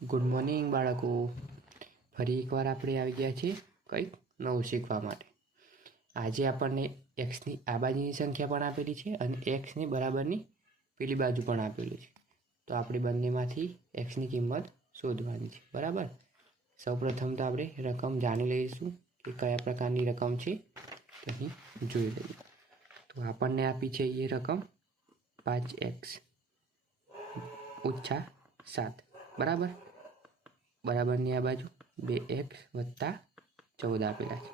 Good morning બાળકો. ફરી એકવાર આપણે આવી ગયા છીએ કંઈક નવું શીખવા માટે. આજે આપણને એક્સની આ બાજુની સંખ્યા પણ આપેલી છે અને એક્સની બરાબરની પેલી બાજુ પણ આપેલી છે. તો આપણે બંનેમાંથી એક્સની કિંમત શોધવાની છે. બરાબર. સૌપ્રથમ તો આપણે રકમ જાણી લઈશું કે કયા પ્રકારની રકમ છે. અહીં જોઈ લઈએ. તો આપણને આપી છે એ રકમ 5x ઓછા 7. બરાબર. બરાબરની આ બાજુ 2x વત્તા 14 આપેલા છે.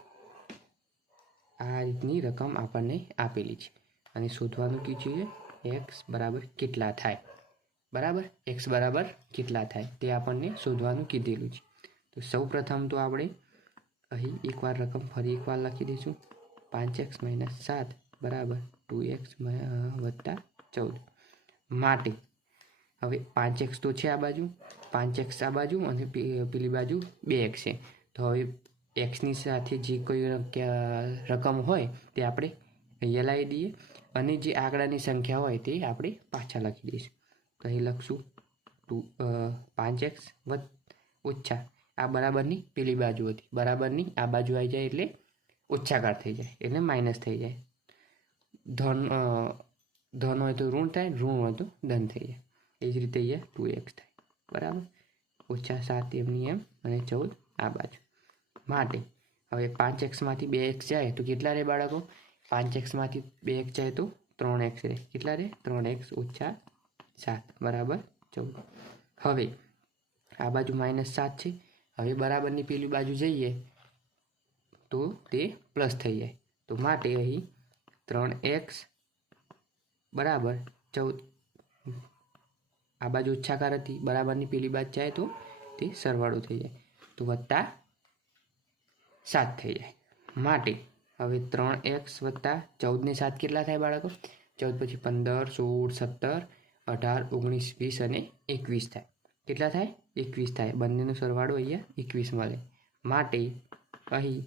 આ રીતની રકમ આપણને આપેલી છે અને શોધવાનું કીધું છે x બરાબર કેટલા થાય. બરાબર. x બરાબર કેટલા થાય તે આપણને શોધવાનું કીધેલું છે. તો સૌ પ્રથમ તો આપણે અહીં એકવાર રકમ ફરી એકવાર લખી દઈશું. 5x - 7 બરાબર 2x વત્તા 14 માટે હવે 5x તો છે આ બાજુ, 5x આ બાજુ અને પેલી બાજુ 2x છે. તો હવે એક્સની સાથે જે કોઈ રકમ હોય તે આપણે અહીંયા લાવી દઈએ અને જે આંકડાની સંખ્યા હોય તે આપણે પાછા લખી દઈશું. તો અહીં લખશું 5x ઓછા આ બરાબરની પેલી બાજુ હતી, બરાબરની આ બાજુ આવી જાય એટલે ઓછાકાર થઈ જાય એટલે માઇનસ થઈ જાય. ધન હોય તો ઋણ થાય, ઋણ હોય તો ધન થઈ જાય. એ જ રીતે અહીંયા 2x થાય. બરાબર. ઓછા 7 એમની એમ અને 14 આ બાજુ માટે હવે 5x માંથી 2x જાય તો કેટલા રહે બાળકો? 5x માંથી 2x જાય તો 3x રહે. કેટલા રહે? 3x ઓછા 7 બરાબર 14. હવે આ બાજુ -7 છે. હવે બરાબરની પેલી બાજુ જઈએ તો તે પ્લસ થઈ જાય. તો માટે અહીં 3x બરાબર 14. આ બાજુ ઓછાકાર હતી, બરાબરની પેલી બાજુ જાય તો તે સરવાળો થઈ જાય તો વત્તા 7 થઈ જાય. માટે હવે 3x વત્તા 14 ને 7 કેટલા થાય બાળકો? 14 પછી 15, 16, 17, 18, 19, 20 અને 21 થાય. કેટલા થાય? 21 થાય. બંનેનો સરવાળો અહીંયા 21 મળે. માટે અહીં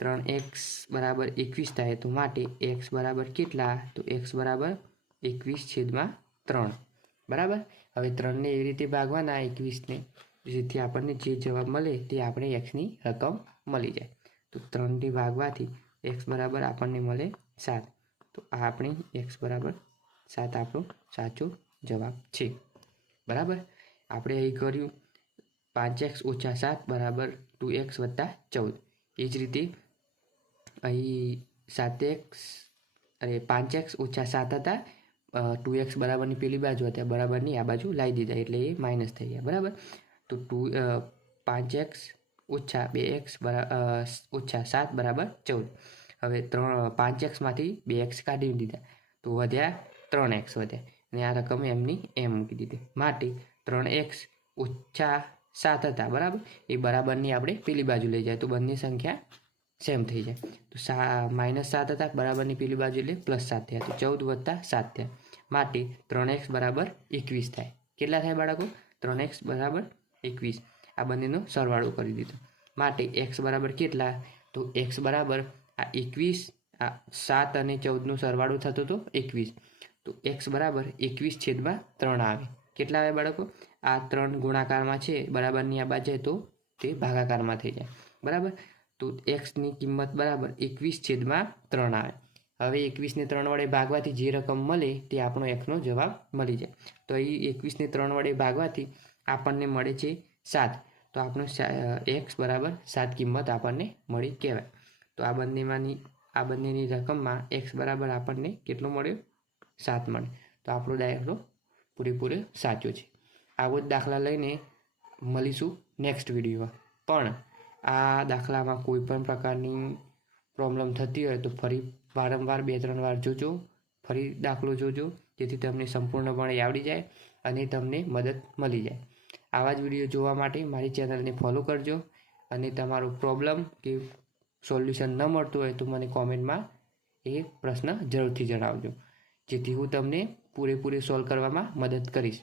3x બરાબર 21 થાય તો માટે x બરાબર કેટલા? તો x બરાબર 21/3. બરાબર. હવે 3ને એવી રીતે ભાગવાના 21ને જેથી આપણને જે જવાબ મળે તે આપણે એક્સની રકમ મળી જાય. તો 3થી ભાગવાથી x બરાબર આપણને મળે 7. તો આ આપણી x બરાબર 7 આપણો સાચો જવાબ છે. બરાબર. આપણે અહીં કર્યું 5x ઓછા 7 બરાબર 2x વત્તા 14. એ જ રીતે અહીં 5x ઓછા 7 હતા, 2x બરાબરની પેલી બાજુ હતા, બરાબરની આ બાજુ લાવી દીધા એટલે એ માઇનસ થઈ ગયા. બરાબર. તો 5x ઓછા 2x ઓછા 7 બરાબર 14. હવે 5x માંથી 2x કાઢી દીધા તો વધ્યા 3x વધ્યા અને આ રકમ એમની એમ મૂકી દીધી. માટે 3x ઓછા 7 હતા બરાબર એ બરાબરની આપણે પેલી બાજુ લઈ જાય તો બંને સંખ્યા સેમ થઈ જાય. તો -7 હતા, બરાબરની પેલી બાજુ એટલે +7 થયા તો 14 વત્તા 7 થયા. માટે 3x બરાબર 21 થાય. કેટલા થાય બાળકો? 3x બરાબર 21. આ બંનેનો સરવાળો કરી દીધો. માટે x બરાબર કેટલા? તો x બરાબર આ 21, આ 7 અને 14નો સરવાળો થતો હતો 21. તો x બરાબર 21/3 આવે. કેટલા આવે બાળકો? આ 3 ગુણાકારમાં છે, બરાબરની આ બાજુ તો તે ભાગાકારમાં થઈ જાય. બરાબર. તો એક્સની કિંમત બરાબર 21/3 આવે. હવે 21ને 3 વડે ભાગવાથી જે રકમ મળે તે આપણો એક્સનો જવાબ મળી જાય. તો અહીં 21ને 3 વડે ભાગવાથી આપણને મળે છે 7. તો આપણો એક્સ બરાબર 7 કિંમત આપણને મળી કહેવાય. તો આ બંનેની રકમમાં એક્સ બરાબર આપણને કેટલો મળ્યો? 7 મળે. તો આપણો દાખલો પૂરેપૂરો સાચો છે. આવો જ દાખલા લઈને મળીશું નેક્સ્ટ વિડીયોમાં. પણ આ દાખલામાં કોઈ પણ પ્રકારની પ્રોબ્લેમ થતી હોય તો ફરી વારંવાર 2-3 વાર જોજો, ફરી દાખલો જોજો જેથી તમને સંપૂર્ણપણે આવડી જાય અને તમને મદદ મળી જાય. આવા જ વિડીયો જોવા માટે મારી ચેનલને ફોલો કરજો અને તમારો પ્રોબ્લેમ કે સોલ્યુશન ન મળતું હોય તો મને કોમેન્ટમાં એ પ્રશ્ન જરૂરથી જણાવજો જેથી હું તમને પૂરેપૂરી સોલ્વ કરવામાં મદદ કરીશ.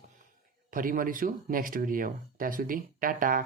ફરી મળીશું નેક્સ્ટ વિડીયોમાં. ત્યાં સુધી ટાટા.